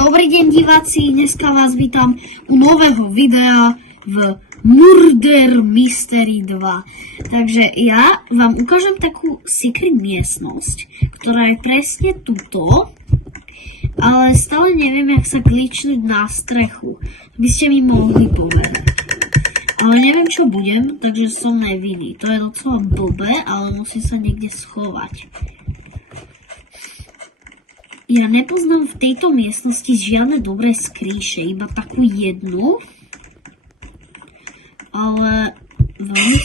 Dobrý deň diváci, dneska vás vítam u nového videa v Murder Mystery 2. Takže ja vám ukážem takú secret miestnosť, ktorá je presne tuto, ale stále neviem, jak sa glitchnúť na strechu, aby ste mi mohli povedať. Ale neviem, čo budem, takže som nevinný. To je docela blbé, ale musím sa niekde schovať. Ja nepoznám v tejto miestnosti žiadne dobré skrýše, iba takú jednu. Ale veľmi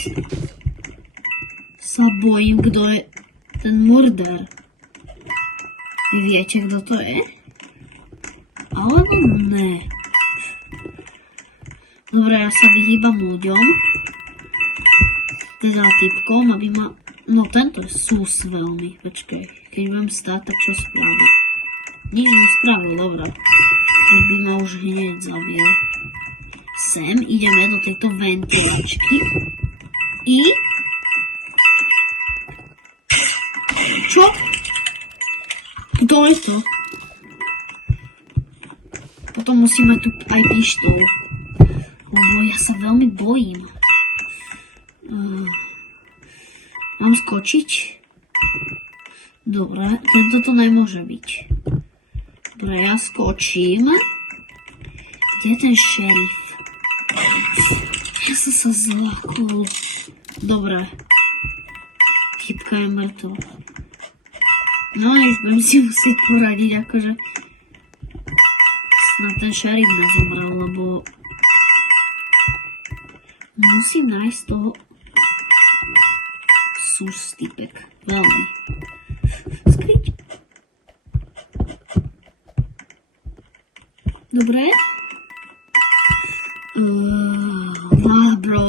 sa bojím, kto je ten murder. Vy viete, kto to je? Alebo ne. Dobre, ja sa vyhýbam ľuďom. Teda typkom, aby ma... No tento je sus veľmi. Počkej, keď budem stáť, tak čo spraví? Nič nespravil, dobré. To by ma už hneď zabil. Sem ideme do tejto ventilačky. I... Čo? Kto je to? Potom musíme tu aj pištol. Lebo ja sa veľmi bojím. Mám skočiť? Dobre, tento to nemôže byť. Dobre, ja skočím. Kde je ten šerif? Ja som sa zlakol. Dobre. Typka je mŕtva. No, už budem si musieť poradiť, akože... Snad ten šerif nezomrel, lebo... Musím nájsť toho... Sus typek. Veľmi. Skryť. Dobre. Bro.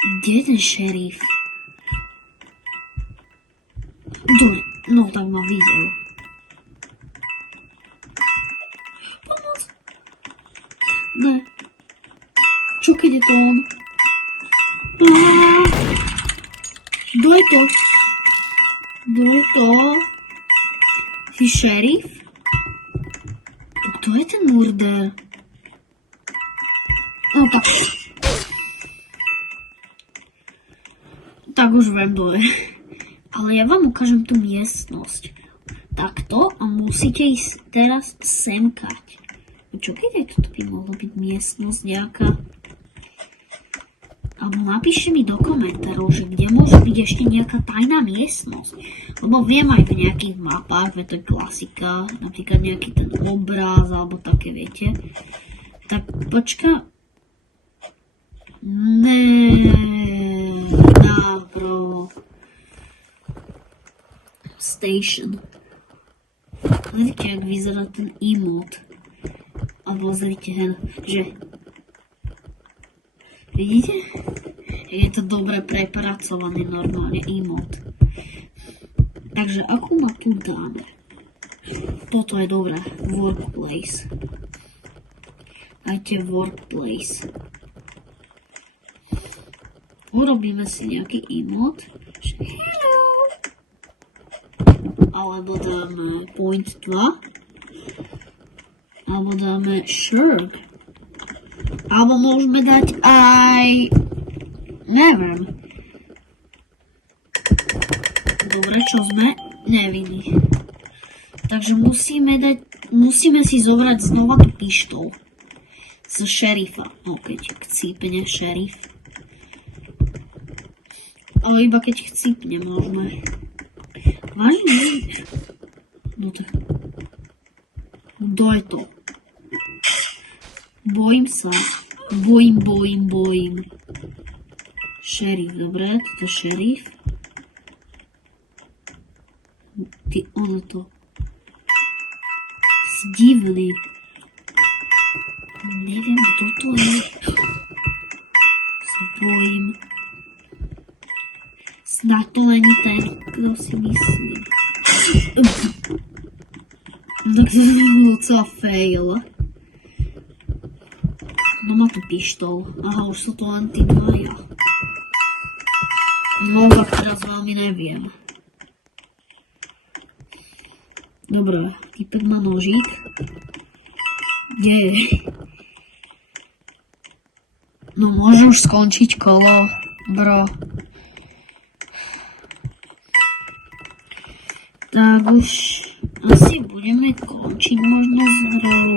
Kde je ten šerif? Dobre, no tak ma videl. Pomoc. Ne. Čo keď je to on? Kto je to? Kto je to? Si šerif? Kto je ten murder? No tak. Tak už viem, kto je. Ale ja vám ukážem tú miestnosť. Takto a musíte ísť teraz semkať. Čo keď aj toto by mohlo byť miestnosť nejaká? Alebo napíšte mi do komentárov, že kde môže byť ešte nejaká tajná miestnosť. Lebo viem aj v nejakých mapách, veď to je klasika, napríklad nejaký ten obraz, alebo také, viete. Tak počka. Bro. Station. Vidíte, jak vyzerá ten emote. Alebo zrite, že... Vidíte? Je to dobre prepracovaný normálne emote. Takže akú ma tu dáme? Toto je dobré. Workplace. Dajte workplace. Urobíme si nejaký emote. Hello. Alebo dáme point 2. Alebo dáme sure. Alebo môžeme dať aj... Neviem. Dobre, čo sme? Nevinní. Takže musíme si zobrať znova tú pištol. Z šerifa. No, keď chcípne šerif. Ale iba keď chcípne môžeme. Vážne? No tak... Kto je to? Bojím sa. Bojím. Šerif, dobre, toto šerif. Ty, ono to. Si divný. Neviem, kto to je. Sa bojím. Snad to není ten, kto si myslím. Tak to je docela fail. No má tu pištol. Aha, už sú to len tí dvaja. No tak teraz veľmi neviem. Dobre, týpek má nožík. Je. No môžu už skončiť kolo, bro. Tak už asi budeme končiť možno z hru.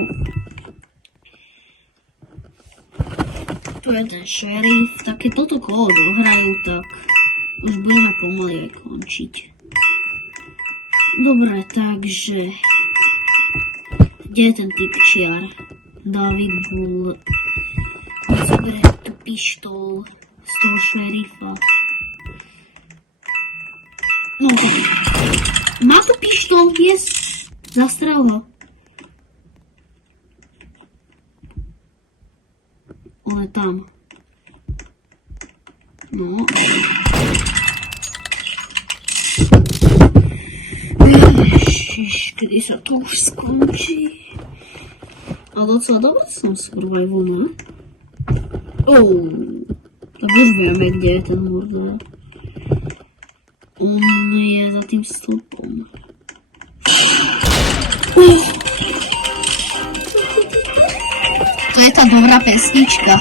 Tu je ten šerif, tak keď toto kolo dohrajú, tak už budeme pomaly aj končiť. Dobre, takže kde je ten typčiar? David Bull. Zoberie tú pištol z toho šerifa. No, má tu pištol, yes. Zastrel ho. On je tam. No. Ježiš, kedy sa to už skončí? A docela dobre som survival, ne? Tak už vieme, kde je ten murder. On je za tým stĺpom. To je tá dobrá pesnička.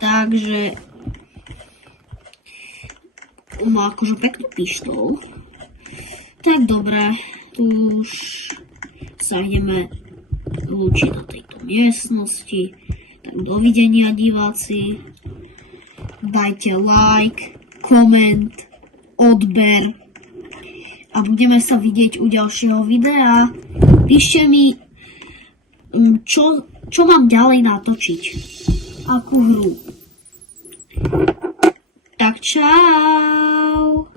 Takže má akože peknú pištol. Tak dobre, tu už sa ideme lúčiť na tejto miestnosti. Tak dovidenia diváci. Dajte like, koment, odber a budeme sa vidieť u ďalšieho videa. Píšte mi, čo mám ďalej natočiť. Akú hru. Tak čau.